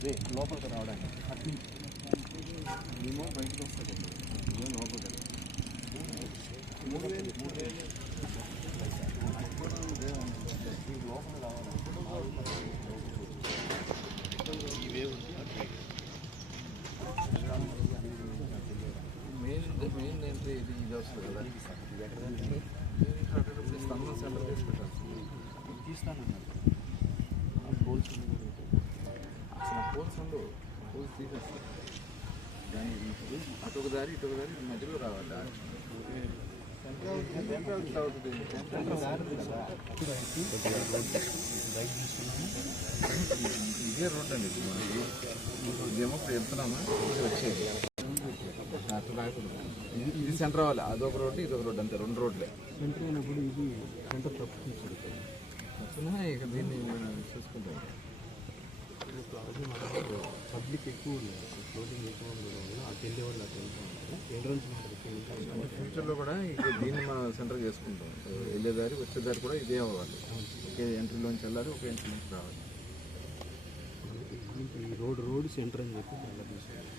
లోపలికి రావడానికి అట్లా మేము బయటకు వస్తుంది లోపలికి లోపల రావాలి మెయిన్ ఏంటి ఇది వస్తుంది కదా స్తంభం సెంటర్ తీసుకుంటాను తీస్తానన్నారు పోల్స్ అసలు పోల్స్ ఉండవు పోల్స్ తీసేస్తారు దాన్ని అటొక దారి ఇటొక దారి మధ్యలో రావాలి ఇదే రోడ్ అండి మనకి ఇదేమో ఇప్పుడు వెళ్తున్నామా ఇది వచ్చేది ఇది సెంటర్ అవ్వాలి అదొక రోడ్డు ఇదొక రోడ్డు అంతే రెండు రోడ్లే సెంటర్ అయినప్పుడు ఇది సెంటర్ తప్పు ఇక దీన్ని చూసుకుంటాం పబ్లిక్ ఎక్కువ ఉన్నారు ఫ్లోటింగ్ ఎక్కువ ఉండడం అటు వెళ్ళే వాళ్ళు అటు వెళ్తాం ఎంట్రన్స్ ఫ్యూచర్లో కూడా ఇక దీన్ని మనం సెంటర్ చేసుకుంటాం వెళ్ళేదారి వచ్చేదారి కూడా ఇదే అవ్వాలి ఒకే ఎంట్రీలోంచి వెళ్ళాలి ఒక ఎంట్రీ నుంచి రావాలి ఈ రోడ్ సెంటర్ అని చెప్పి మళ్ళీ తీసుకోవాలి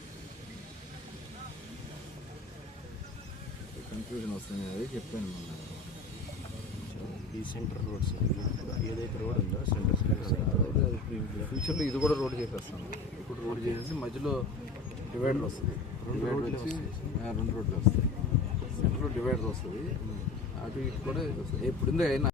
కన్ఫ్యూజన్ వస్తుంది అది చెప్పాను ఈ సెంటర్ రోడ్స్ ఏదైతే రోడ్ ఉందో సెంటర్ ఫ్యూచర్లో ఇది కూడా రోడ్ చేసేస్తాను ఇప్పుడు రోడ్ చేసేసి మధ్యలో డివైడర్ వస్తుంది రెండు రోడ్లు వస్తాయి సెంటర్లో డివైడర్ వస్తుంది అటు ఇటు కూడా వస్తుంది ఇప్పుడు అయినా